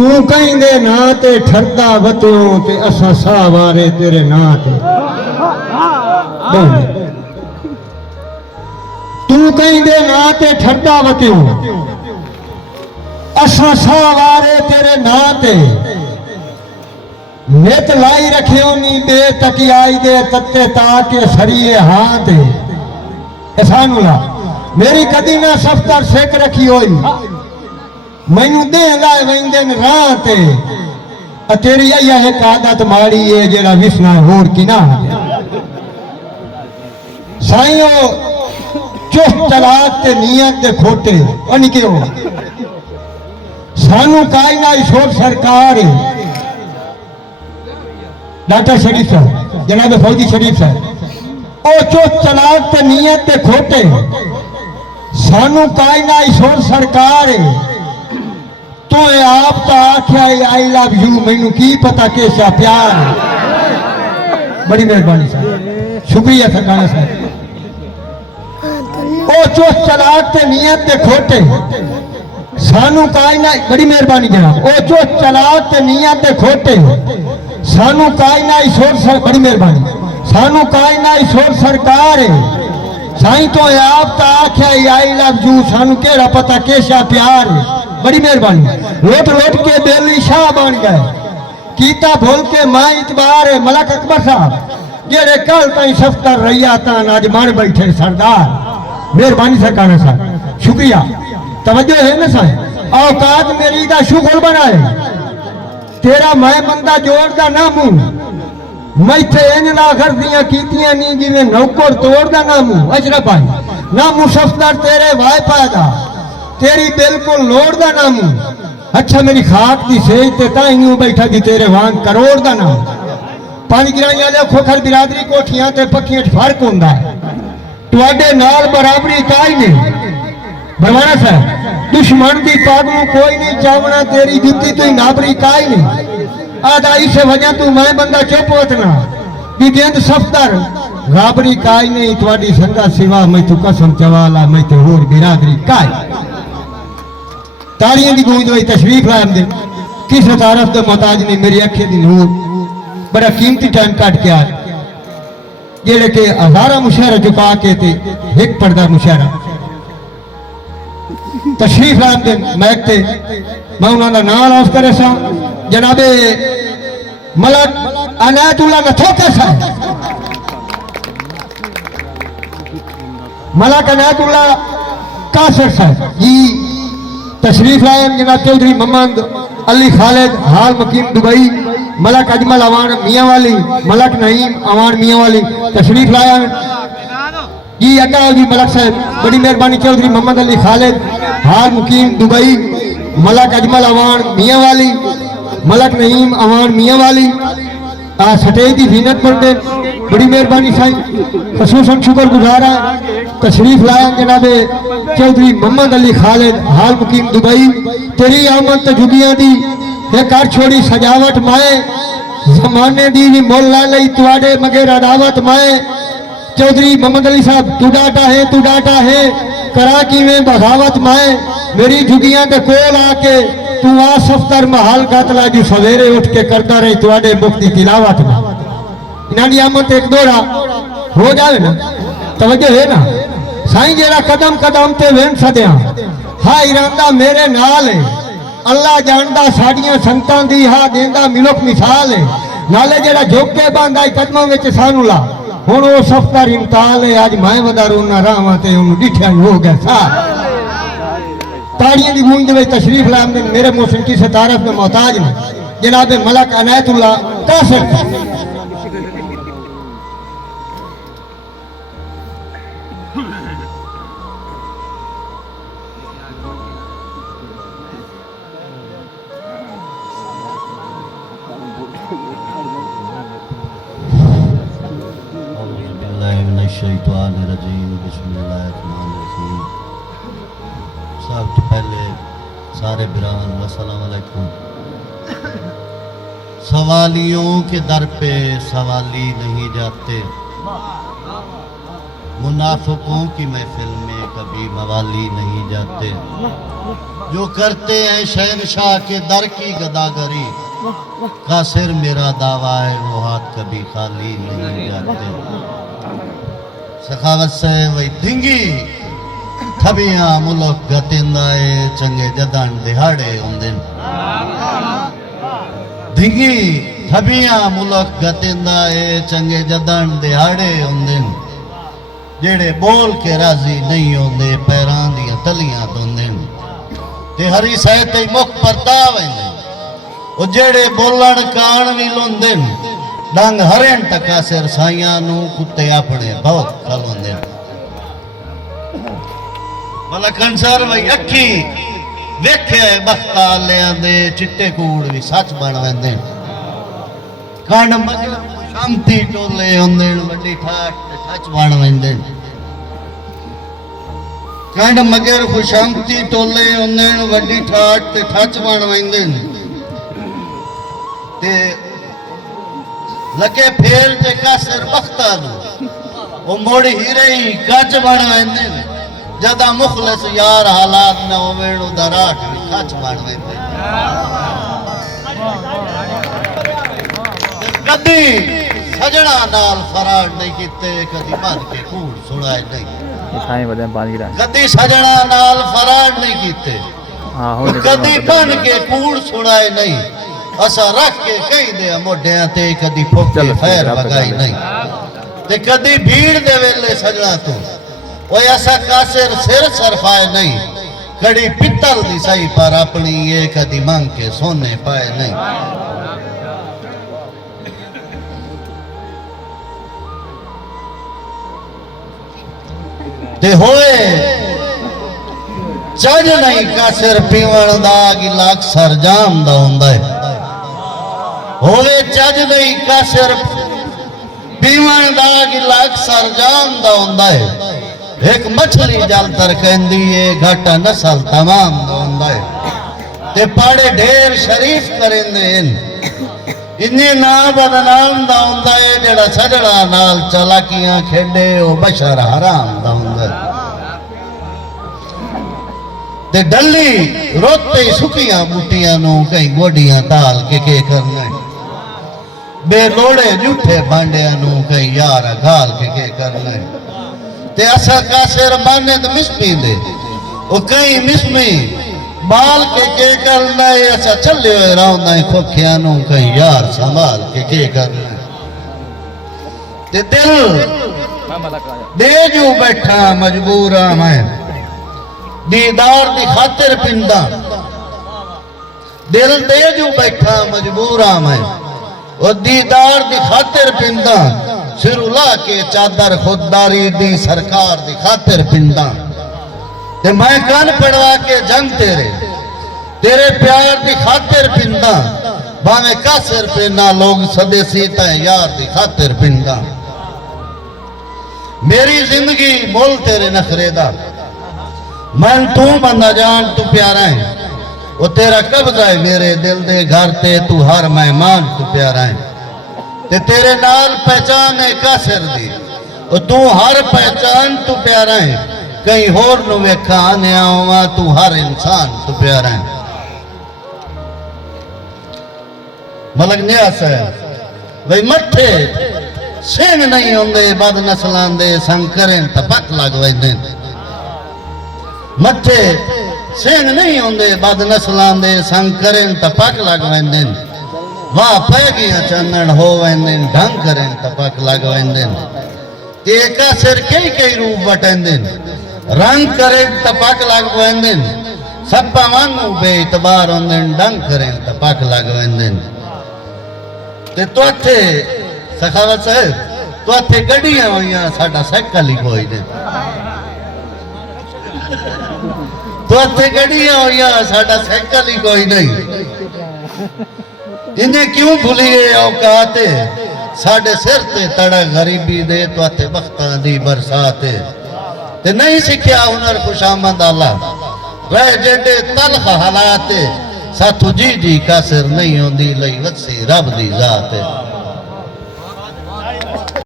तू कहंदे ना ते ठरदा वतियों ते असां साह वारे तेरे ना ते तू कहंदे ना ते ठरदा वतियों असां साह वारे तेरे ना ते नित लाई रखियो नी दे तकियाई दे तत्ते ताके सरिये हां ते एसानुला मेरी कदी ना सफ्तर सेक रखी होई मैनू दे लाए वेंदे न राह ते तेरी आया एक आदत माड़ी है जेड़ा विसना होर की ना साईं ओ चुस्त चलाक ते नियत दे खोटे अनि क्यों सानू कायना ईश्वर सरकार है डॉक्टर शरीफ साहब जनाब फौजी शरीफ साहब ओ चुस्त चलाक ते नियत दे खोटे सानू कायना ईश्वर सरकार है तो आप तो आख्या आई लव यू मैनू की पता कैसा प्यार बड़ी मेहरबानी साहब शुक्रिया सरकार साहब ओ चुस्त चलाक ते नियत ते खोटे सानू कायना बड़ी मेहरबानी जनाब ओ चुस्त चलाक ते नियत ते खोटे सानू कायना ईश्वर बड़ी मेहरबानी सानू कायना ईश्वर सरकार है साईं तो आप तो आख्या आई लव यू सानू केड़ा पता कैसा प्यार है बड़ी मेहरबानी रोट रोट के बेली शाह बन गए कीता भूल के मां इतबार है मलक अकबर साहब जेड़े कल ताई सफ्तर रैया तान आज मन बैठे सरदार मेहरबानी सरकार साहब शुक्रिया तवज्जो है ना साहब औकात मेरी दा शुक्र बनाए तेरा मैं बंदा जोड़दा ना मुंह मैथे इन ना करदियां कीतियां नहीं जिवें नौकर तोड़दा ना मुंह अजरब भाई ना मुंह सफ्तर तेरे वाय पैदा तेरी बिल्कुल लोड़ दा नाम अच्छा मेरी खाक दी सेज ते ताईं बैठा जी तेरे वांग करोड़ दा नाम पांच गिराइयां दे खोखर बिरादरी कोठियां ते पक्कियां च फर्क हुंदा है तुहाडे नाल बराबरी काई नहीं बरवाना साहब दुश्मन दी पाग नूं कोई नहीं चावना तेरी जुत्ती तो नाबरी काई नहीं आदा इस वजह तू मैं बंदा चुप होतना दी जिंद सफ्तर राबरी काई नहीं तुहाडी संगा सिवा मैं तू कसम चवाला मैं ते होर बिरादरी काई तालियां की गूंज हुई तशरीफ लायम दे किस तारफ दे मोहताज नहीं मेरी अखे दी नूर बड़ा कीमती टाइम काट के आ जेड़े के हजारा मुशायरा चुका के ते एक पर्दा मुशायरा तशरीफ लायम दे मैक ते मैं उन्होंने नाम लॉन्च करे सा जनाबे मलक अनायतुल्लाह नथोके सा मलक अनायतुल्लाह कासर साहब जी तशरीफ लाए जनाब चौधरी मोहम्मद अली खालिद हाल मुकीम दुबई मलक अजमल अवान मियाँ वाली मलक नईम अवान मियाँ वाली तशरीफ लाया जी अड्डा जी मलक साहब बड़ी मेहरबानी चौधरी मोहम्मद अली खालिद हाल मुकीम दुबई मलक अजमल अवान मियाँ वाली मलक नईम अवान मियाँ वाली सटेज की जीनत पर दे बड़ी मेहरबानी साईं खसूसन शुक्र गुजार है तशरीफ लाया जनाबे चौधरी मोहम्मद अली खालिद हाल मुकीम दुबई तेरी आमद तजुबियां दी ये कर छोड़ी सजावट माए जमाने दी भी मोल ला लई तुआडे मगे अदावत माए चौधरी मोहम्मद अली साहब तू डाटा है करा की में बगावत माए मेरी जुगियां दे कोल आके तू आ सफ्तर महल कातला जो सवेरे उठ के करता रही तुआडे मुक्ति तिलावत में इन्हां दी आमद एक दौड़ा हो जाए ना तवज्जो है ना साईं जेड़ा कदम कदम ते वेन सदिया हा इरादा मेरे नाल है अल्लाह जानदा साडियां संतां दी हा देंदा मिलक मिसाल है नाले जेड़ा झोके बांदा कदमां विच सानू ला हुण ओ सफ्तर इम्ताल है आज मैं वदारू ना रावां ते ओनु डिठिया हो गया सा ताड़ियां दी गूंज विच तशरीफ लाम दे मेरे मोहसिन की तारफ में मोहताज ने जनाब मलक अनायतुल्लाह कासर सबसे पहले सारे बिरान अस्सलाम वालेकुम। सवालियों के दर पे सवाली नहीं जाते, मुनाफिकों की महफिल में कभी मवाली नहीं जाते, जो करते हैं शहनशाह के दर की गदागरी, का सिर मेरा दावा है वो हाथ कभी खाली नहीं जाते। सखावत से वही धिंगी थबियां मुल्क गतिंदाए चंगे जदन दिहाड़े उंदिन। धिंगी थबियां मुल्क गतिंदाए चंगे जदन दिहाड़े उंदिन, जेड़े बोल के राजी नहीं होंदे पैरां दियां तलियां धोंदिन ते हरी सह ते मुख परता वैंदे। ओ जेड़े बोलण कान भी लोंदिन, डंग हरेन टका सिर साइयां नू कुत्ते अपने बहुत खलोंदे। मलकन सर वही अखी वेखे बख्ता लियांदे चिट्टे कूड़ भी सच बन वेंदे। कंड मगर शांति टोले होंदे वड्डी ठाठ ते ठच बन वेंदे। कंड मगर खुशामती टोले होंदे वड्डी ठाठ ते ठच बन वेंदे। ते लगे फेर ते कासिर बख्ता नू ओ मोड़ी हीरे ही गज बन वेंदे। जदा मुखलिस यार हालात न होवेण उदा राठ भी खच बन वेंदे। कदी सजना नाल फरार नहीं कीते, कदी मन के कूड़ सुनाए नहीं। कदी सजना नाल फरार नहीं कीते, कदी बन के कूड़ सुनाए नहीं। असा रख के कहीं दे मोढियां ते कदी फुके खैर वगाई नहीं। ते कदी भीड़ दे वेले सजना तू ओए असा कासिर सिर सरफाए नहीं। कड़ी पित्तल दी सही पर अपनी ये कदी मांग के सोने पाए नहीं। ते होए चज नहीं कासिर पीवण दा गिलास सरजाम दा हुंदा है। होवे चज नहीं कासिर पीवण दा गिलास सरजाम दा हुंदा है। एक मछली जल तर कहंदी है घाटा नस्ल तमाम दा हुंदा है। ते पाड़े ढेर शरीफ करेंदे इन्ने ना बदनाम दा हुंदा है। जेड़ा सजड़ा नाल चलाकियां खेडे ओ बशर हराम दा हुंदा है। ते डली रोते सुकियां बूटियां नू कहीं गोडियां ताल के करना है। बेलोड़े जूठे भांडियां नू कहीं यार घाल के करना है। ते असा कासिर माने तो मिसमी दे ओ कहीं मिसमी बाल के करना है। असा चले हुए रौंदा है खोखियां नू कहीं यार संभाल के करना है। ते दिल दे जो बैठा मजबूरा मैं दीदार दी खातिर पिंदा। दिल दे जो बैठा मजबूरा मैं और दीदार दी खातिर पिंदा। सिर उला के चादर खुददारी दी सरकार दी खातिर पिंदा। ते मैं कान पड़वा के जंग तेरे प्यार दी खातिर पिंदा। भावे कासिर पे ना लोग सदेसी तय यार दी खातिर पिंदा। मेरी जिंदगी मोल तेरे नखरेदा। मन तू बंदा जान तू प्यारा है। वो तेरा कब्जा है मेरे दिल दे घर ते, तू हर मेहमान तू प्यारा है। ते तेरे नाल पहचान है कासिर दी, और तू हर पहचान तू प्यारा है। कहीं होर नु वेखा आने आवा तू हर इंसान तू प्यारा है। मलक न्यास है भाई मथे सिंह नहीं होंदे बद नस्लां दे संग करें तपक लग वैंदे। मथे सिंह नहीं होंदे बद नस्लां दे संग करें तपक लग वैंदे। वाह पैगियां चन्नण हो वैंदे ढंग करें तपक लग वैंदे। एक सिर कई रूप वटेंदे रंग करें तपक लग वैंदे। सप्पा वांगू बेइतबार होंदे ढंग करें तपक लग वैंदे। ते तोथे सखावत साहब तोथे गड्डियां होइयां साडा साइकिल ही कोई नहीं। तोथे गड्डियां होइयां साडा साइकिल ही कोई नहीं। इन्हें क्यों भूलिए औकात साडे सिर ते तड़ा गरीबी दे तोथे बख्तां दी बरसात ते नहीं सीखिया हुनर खुशामद आला रह जेडे तलख हालात साथू जी कासिर नहीं होंदी लई वसी रब दी जात।